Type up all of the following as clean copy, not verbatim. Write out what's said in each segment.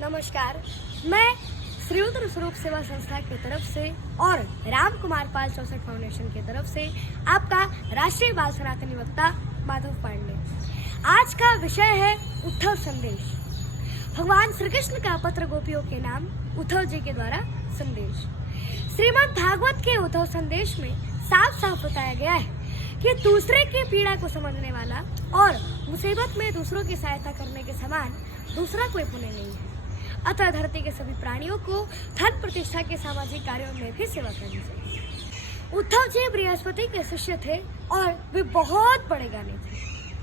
नमस्कार, मैं श्रीरुद्र स्वरूप सेवा संस्था की तरफ से और राम कुमार पाल 64 फाउंडेशन की तरफ से आपका राष्ट्रीय बाल सनातनी वक्ता माधव पांडे। आज का विषय है उद्धव संदेश। भगवान श्री कृष्ण का पत्र गोपियों के नाम उद्धव जी के द्वारा संदेश। श्रीमद् भागवत के उद्धव संदेश में साफ साफ बताया गया है कि दूसरे की पीड़ा को समझने वाला और मुसीबत में दूसरों की सहायता करने के समान दूसरा कोई पुण्य नहीं है। अतः धरती के सभी प्राणियों को धन प्रतिष्ठा के सामाजिक कार्यों में भी सेवा करनी चाहिए। उद्धव जी बृहस्पति के शिष्य थे और वे बहुत बड़े ज्ञानी थे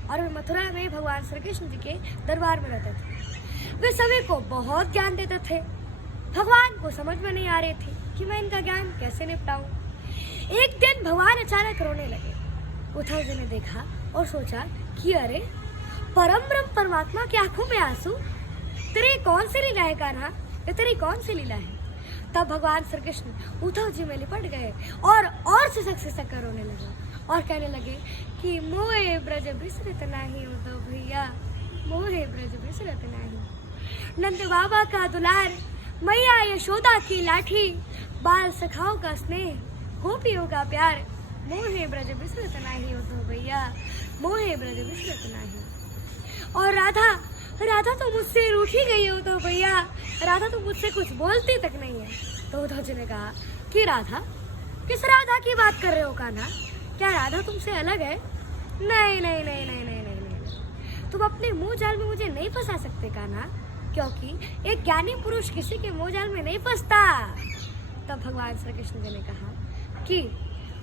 और वे मथुरा में भगवान श्री कृष्ण जी के दरबार में रहते थे। वे सभी को बहुत ज्ञान देते थे। भगवान को समझ में नहीं आ रही थी कि मैं इनका ज्ञान कैसे निपटाऊं। एक दिन भगवान अचानक रोने लगे। उद्धव जी ने देखा और सोचा कि अरे, परम ब्रह्म परमात्मा की आंखों में आंसू, तेरी कौन सी लीला है कान्हा, ये तेरी कौन सी लीला है। तब भगवान श्री कृष्ण उद्धव जी में लिपट गए और सिसक कर रोने लगे और कहने लगे कि मोहे ब्रज बिसरत नाही उद्धव भैया, मोहे ब्रज बिसरत नाही। नंद बाबा का दुलार, मैया यशोदा की लाठी, बाल सखाओं का स्नेह, गोपियों का प्यार, मोहे ब्रज बिसरत नाही उद्धव भैया, मोहे ब्रज बिसरत नाही। और राधा तो मुझसे रूठी गई हो तो भैया, राधा तो मुझसे कुछ बोलती तक नहीं है। तो उद्धव जी ने कहा कि राधा, किस राधा की बात कर रहे हो कान्हा, क्या राधा तुमसे अलग है? नहीं नहीं नहीं नहीं नहीं नहीं, नहीं। तुम अपने मुंह जाल में मुझे नहीं फंसा सकते कान्हा, क्योंकि एक ज्ञानी पुरुष किसी के मुंह जाल में नहीं फंसता। तब भगवान श्री कृष्ण जी ने कहा कि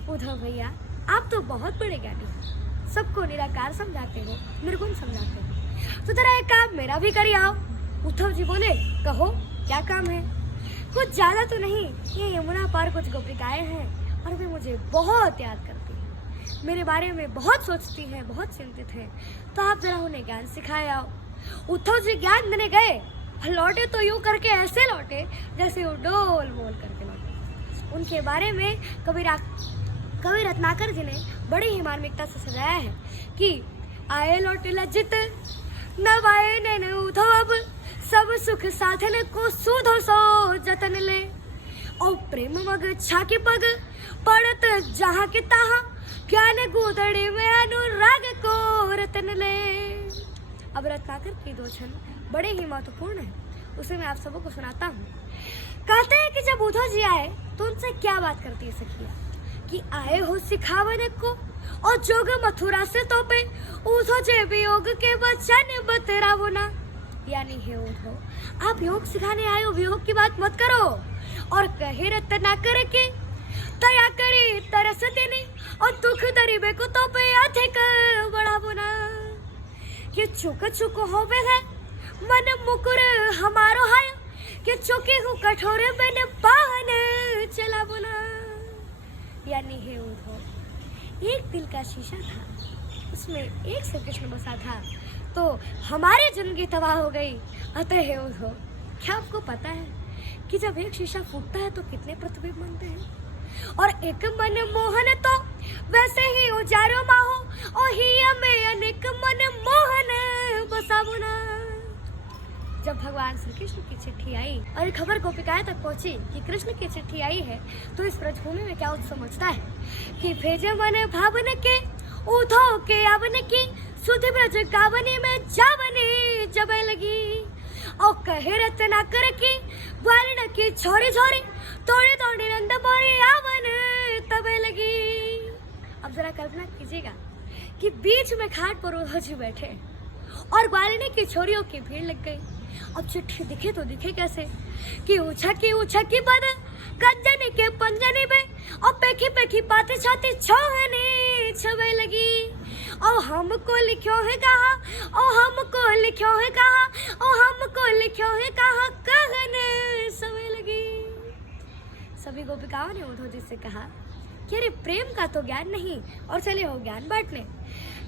उद्धव भैया, आप तो बहुत बड़े ज्ञानी हो, सबको निराकार समझाते हो, निर्गुण समझाते हो, तो जरा एक काम मेरा भी कर आओ। उद्धव जी बोले, कहो क्या काम है? कुछ ज्यादा तो नहीं, ये यमुना पार कुछ गोपिकाएं हैं और वे मुझे बहुत याद करती हैं, मेरे बारे में बहुत सोचती हैं, बहुत चिंतित हैं, तो आप जरा उन्हें ज्ञान सिखाए आओ। उद्धव जी ज्ञान देने गए, लौटे तो यूं करके ऐसे लौटे जैसे वो डोल मोल करके लौटे। उनके बारे में कवि रत्नाकर जी ने बड़ी ही मार्मिकता से सजाया है कि आए लौटे लज्जित, नव आए नैन उद्धव, अब सब सुख साधन को सुधो सो जतन ले। और प्रेम मग छाके पग, पड़त जहाँ के तहाँ, ज्ञान गोदड़े में अनुराग को रतन ले। अब रत्नाकर की दो छंद बड़े ही महत्वपूर्ण है, उसे मैं आप सबों को सुनाता हूँ। कहते हैं कि जब उद्धव जी आए तो उनसे क्या बात करती है सखिया कि आए हो सिखावन को और जोग मथुरा से तोपे, उद्धव जे वियोग के वचन बतरावो ना। यानी हे उद्धव, आप योग सिखाने आए हो, वियोग की बात मत करो। और कहे रत्नाकर के दया करे तरस देने और दुख दरिबे को तोपे अधिक बढ़ावो ना। कि चुक होवे है मन मुकुर हमारो है, कि चुके हूँ कठोर बन पाहन चलावो ना। यानी हे उद्धव, एक दिल का शीशा था, उसमें एक श्री कृष्ण बसा था, तो हमारी जिंदगी तबाह हो गई। अतः हे उद्धव, क्या आपको पता है कि जब एक शीशा फूटता है तो कितने प्रतिबिंब बनते हैं? और एक मन मोहन तो वैसे ही उजारो माहो, और ही में अनेक मन मोहन बसावो ना। जब भगवान श्री कृष्ण की चिट्ठी आई और खबर गोपिकाएं तक पहुंची कि कृष्ण की चिट्ठी आई है, तो इस ब्रजभूमि में क्या उद्धव समझता है कि भेजे मन भावन के उद्धव के आवन की, सुधि ब्रज गावनी में जावनी जबे लगी। और कहे रत्नाकर की ग्वालिन की छोरी छोरी, तोड़े तोड़े नंद मोरी आवन तबे लगी। अब जरा कल्पना कीजिएगा कि बीच में खाट पर उद्धव जी बैठे और ग्वालिनी की छोरियों की भीड़ लग गई। अब चिट्ठी दिखे तो दिखे कैसे कि उछकी पद कंजनी के पंजनी में, और पेखी पेखी पाती छाती छोहनी छबे लगी। और हमको लिखो है कहा, और हमको लिखो है कहा, और हमको लिखो है कहा, कहने समय लगी। सभी गोपिकाओं ने उद्धव जी से कहा कि अरे, प्रेम का तो ज्ञान नहीं और चले हो ज्ञान बांटने।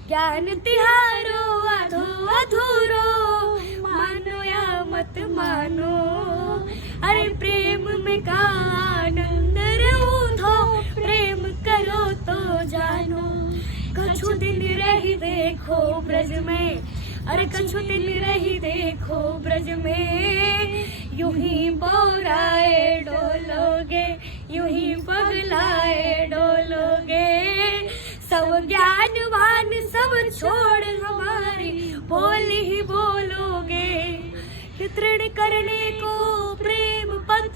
ज्ञान तिहारो अधो अधूरो, मानो या मत मानो, अरे प्रेम में का आनंद उद्धव, प्रेम करो तो जानो। कछु दिन रही देखो ब्रज में, अरे कछु दिन रही देखो ब्रज में, यूं ही बोराए डोलोगे, यूं ही पगलाए डोलोगे। सब ज्ञानवान सब छोड़ हमारी बोल ही बोलोगे। कि तृण करने को प्रेम पथ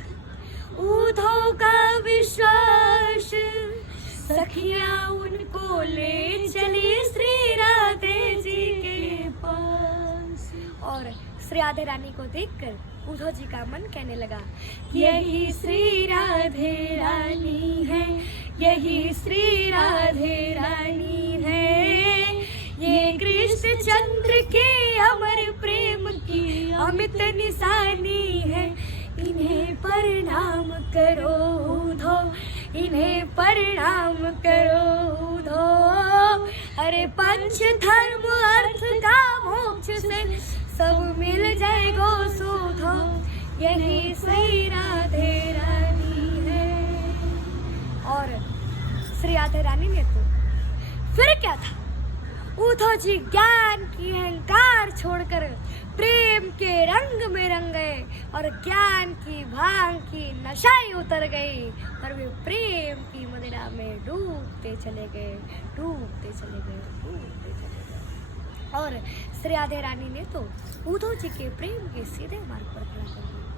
ऊधों का विश्वास, सखियां उनको ले चली श्री राधे जी के पास। और श्री राधे रानी को देखकर उद्धव जी का मन कहने लगा, यही श्री राधे रानी है, यही श्री राधे रानी है। ये कृष्ण चंद्र के अमर प्रेम की अमित निशानी है। इन्हें प्रणाम करो उद्धव, इन्हें प्रणाम करो उद्धव। अरे पंच धर्म अर्थ का मोक्ष से सब मिल जाएगो सुधो, यही श्री राधे रानी है। और श्री राधे रानी ने तो फिर क्या था, उद्धव जी ज्ञान की अहंकार छोड़कर प्रेम के रंग में रंग गए और ज्ञान की भांग की नशाई उतर गई और वे प्रेम की मदिरा में डूबते चले गए, डूबते चले गए, डूबते चले गए। और श्री राधे रानी ने तो उद्धव जी के प्रेम के सीधे मार्ग पर खड़ा कर दिया।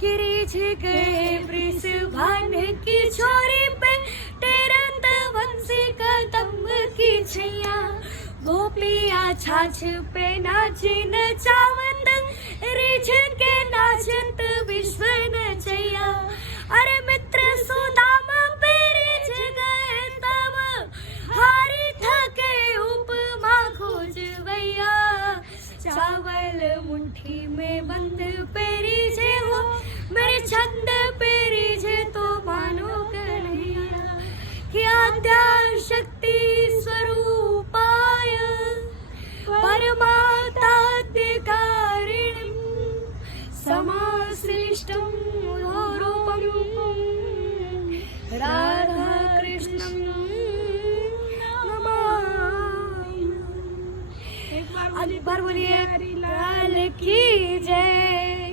गिरिज गए वृषभान की छोरी पे टेरत वंशी कदम्ब की छैया। गोपिया छाछ पे नाचे नचावत, रिझ के नाचत विश्व नचैया। अरे मित्र सुदामा पे रिझ गए तब, हारी थके उपमा खोजवैया। चावल मुट्ठी में बंद पे रिझे हो, मेरे छंद पे रिझे तो मानो कन्हैया। कि आद्या शक्ति स्वरूपाय परमात्माधिकारिणीं समाश्लिष्टं रूपं राधा कृष्णं नमामि। एक बार बोलिए लाल की जय।